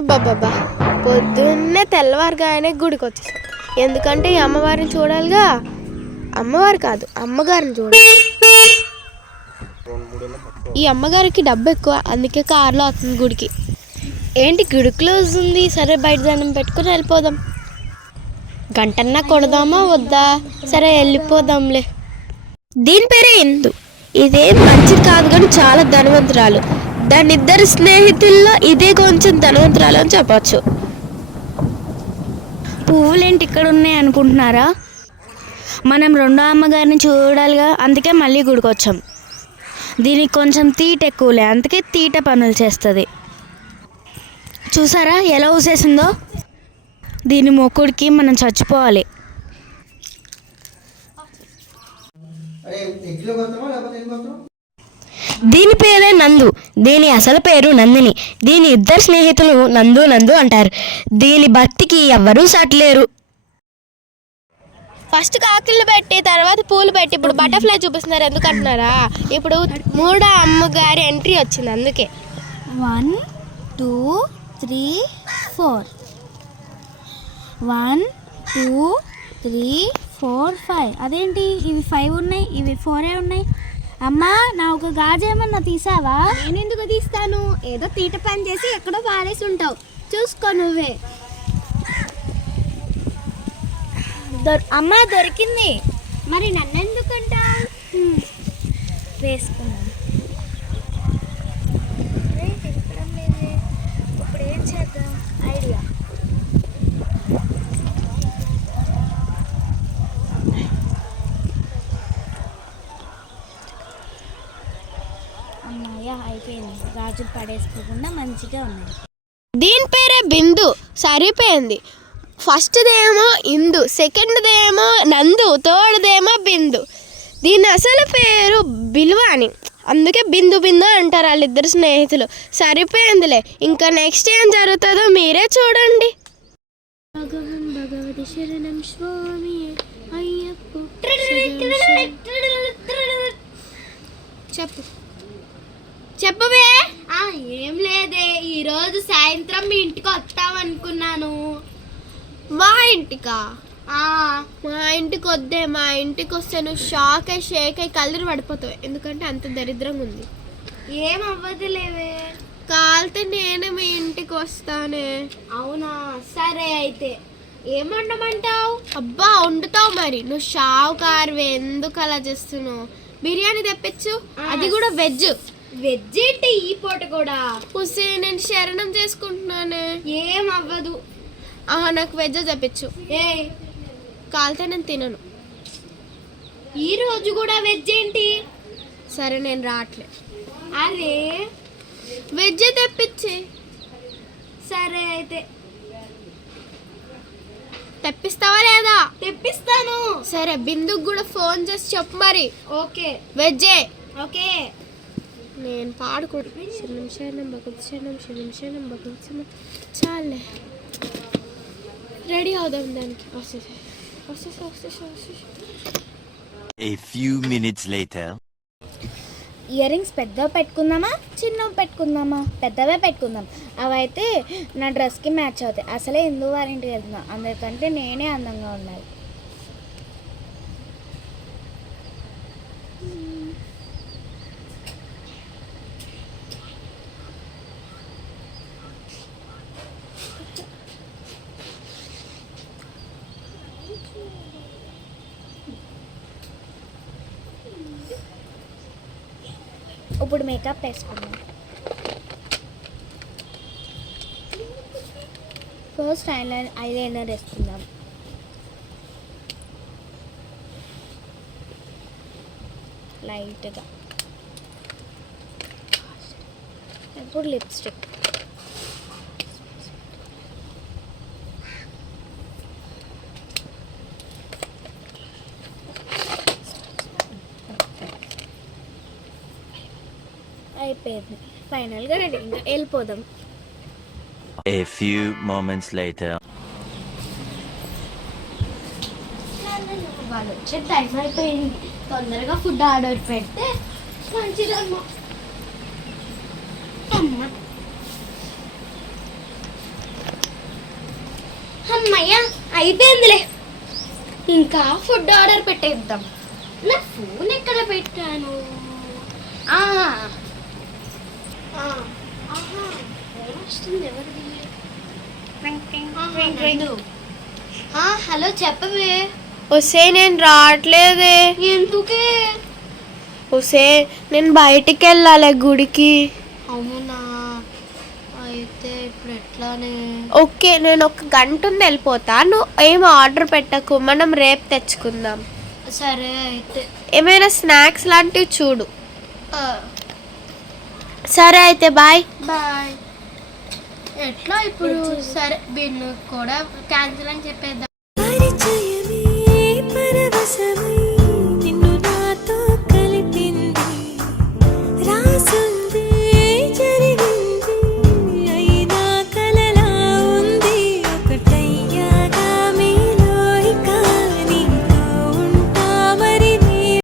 అబ్బాబ్బా, పొద్దున్నే తెల్లవారుగానే గుడికి వచ్చేసాం. ఎందుకంటే ఈ అమ్మవారిని చూడాలిగా. అమ్మవారు కాదు, అమ్మగారిని చూడాలి. ఈ అమ్మగారికి డబ్బు ఎక్కువ, అందుకే కారులో వస్తుంది గుడికి. ఏంటి గుడి క్లోజ్ ఉంది, సరే బయట దండం పెట్టుకుని వెళ్ళిపోదాం. గంటన్నా కొడదామా వద్దా? సరే వెళ్ళిపోదాంలే. దీని పేరే ఇందు. ఇదేం మంచిది కాదు కానీ చాలా ధనవంతురాలు. దాని ఇద్దరు స్నేహితుల్లో ఇదే కొంచెం ధనవంతురాలు అని చెప్పచ్చు. పువ్వులేంటి ఇక్కడ ఉన్నాయి అనుకుంటున్నారా? మనం రెండో అమ్మగారిని చూడాలిగా, అందుకే మళ్ళీ గుడికి వచ్చాం. దీనికి కొంచెం తీట ఎక్కువలే, అందుకే తీట పనులు చేస్తుంది. చూసారా ఎలా ఊసేసిందో? దీని మొక్కుడికి మనం చచ్చిపోవాలి. దీని పేరే నందు. దీని అసలు పేరు నందిని. దీని ఇద్దరు స్నేహితులు నందు నందు అంటారు. దీని భక్తికి ఎవ్వరూ సాటలేరు. ఫస్ట్ కాకిళ్ళు పెట్టి తర్వాత పూలు పెట్టి ఇప్పుడు బటర్ఫ్లై చూపిస్తున్నారు. ఎందుకంటున్నారా? ఇప్పుడు మూడో అమ్మగారి ఎంట్రీ వచ్చింది, అందుకే. 1 2 3 4 1 2 3 4 5. అదేంటి ఇవి 5 ఉన్నాయి, ఇవి 4 ఉన్నాయి. అమ్మా, నా ఒక గాజు ఏమన్నా తీసావా? నేను ఎందుకు తీస్తాను? ఏదో తీట పని చేసి ఎక్కడో పారేసి ఉంటావు, చూసుకో నువ్వే. అమ్మా దొరికింది. మరి నన్ను ఎందుకంటావు? వేసుకున్నాను. ఇప్పుడు ఏం చేద్దాం? ఐడియా. అమ్మాయ అయిపోయింది. గాజులు పడేసుకోకుండా మంచిగా ఉన్నాయి. దీని పేరే బిందు. సరిపోయింది. ఫస్ట్దేమో ఇందు, సెకండ్దేమో నందు, థర్డ్దేమో బిందు. దీని అసలు పేరు బిల్వాని, అందుకే బిందు బిందు అంటారు వాళ్ళిద్దరు స్నేహితులు. సరిపోయిందిలే. ఇంకా నెక్స్ట్ ఏం జరుగుతుందో మీరే చూడండి. భగవతి శరణం స్వామి అయ్యప్ప. చెప్పు చెప్పవే. ఏం లేదే, ఈరోజు సాయంత్రం మీ ఇంటికి వస్తామనుకున్నాను. మా ఇంటికా? మా ఇంటికి వద్దే. మా ఇంటికి వస్తే నువ్వు షాక్ అయి షేక్ అయి కళ్ళని పడిపోతావు. ఎందుకంటే అంత దరిద్రంగా ఉంది. ఏం అవ్వదులేవే. కాలితే నేను మీ ఇంటికి వస్తానే. అవునా, సరే అయితే ఏం వండమంటావు? అబ్బా వండుతావు మరి. నువ్వు షావుకారువే, ఎందుకు అలా చేస్తున్నావు? బిర్యానీ తెప్పించు, అది కూడా వెజ్. వెజ్ ఏంటి ఈ పూట కూడా? హుస్సే, నేను శరణం చేసుకుంటున్నానే. ఏం అవ్వదు. నాకు వెజ్ తెప్పించు. కాలితే నేను తినను. ఈ రోజు కూడా వెజ్ ఏంటి? సరే నేను రావట్లే. అరే, వెజ్ తెప్పించి. సరే అయితే తెప్పిస్తావా లేదా? తెప్పిస్తాను. సరే, బిందుకు కూడా ఫోన్ చేసి చెప్పు మరి. ఓకే. వెజ్జే. ఓకే. నేను పాడుకోడు. శరణం శరణం భగవత్ శరణం శరణం శరణం భగవత్ శరణం. చాలే, రెడీ అవుదాం దానికి. A few minutes later. Ear rings పెద్దవి పెట్టుకుందామా చిన్నవి పెట్టుకుందామా? పెద్దవే పెట్టుకుందాం. అవైతే నా డ్రెస్కి మ్యాచ్ అవుతాయి. అసలే హిందూ వారింటికి వెళ్తున్నా, అందుకంటే నేనే అందంగా ఉండాలి. ఇప్పుడు మేకప్ వేసుకుందాం. ఫస్ట్ ఐలైనర్ వేసుకుందాం. లైట్గా. ఇప్పుడు లిప్స్టిక్. అయిపోయింది. ఫైనల్గా రెడీ. ఇంకా వెళ్ళిపోదాం. A few moments later. వాళ్ళు వచ్చే టైం అయిపోయింది. తొందరగా ఫుడ్ ఆర్డర్ పెడితే మంచిదమ్మా. అమ్మయ్య అయిపోయిందిలే, ఇంకా ఫుడ్ ఆర్డర్ పెట్టేద్దాం. నా ఫోన్ ఎక్కడ పెట్టాను? ఫోన్ వస్తుంది, ఎవరిది? హలో చెప్పవే. ఒసే నేను రావట్లేదే. ఎందుకే? ఒసే నేను బయటికి వెళ్ళాలి గుడికి. అవునా, అయితే ఇప్పుడు ఎట్లానే? ఓకే నేను 1 గంట ఉండి వెళ్ళిపోతా. నువ్వు ఏం ఆర్డర్ పెట్టకు, మనం రేపు తెచ్చుకుందాం. సరే అయితే. ఏమైనా స్నాక్స్ లాంటివి చూడు. సరే అయితే బాయ్. బాయ్. ఎట్లా ఇప్పుడు? సరే బిన్ను కూడా క్యాన్సిల్ అని చెప్పేద్దాం.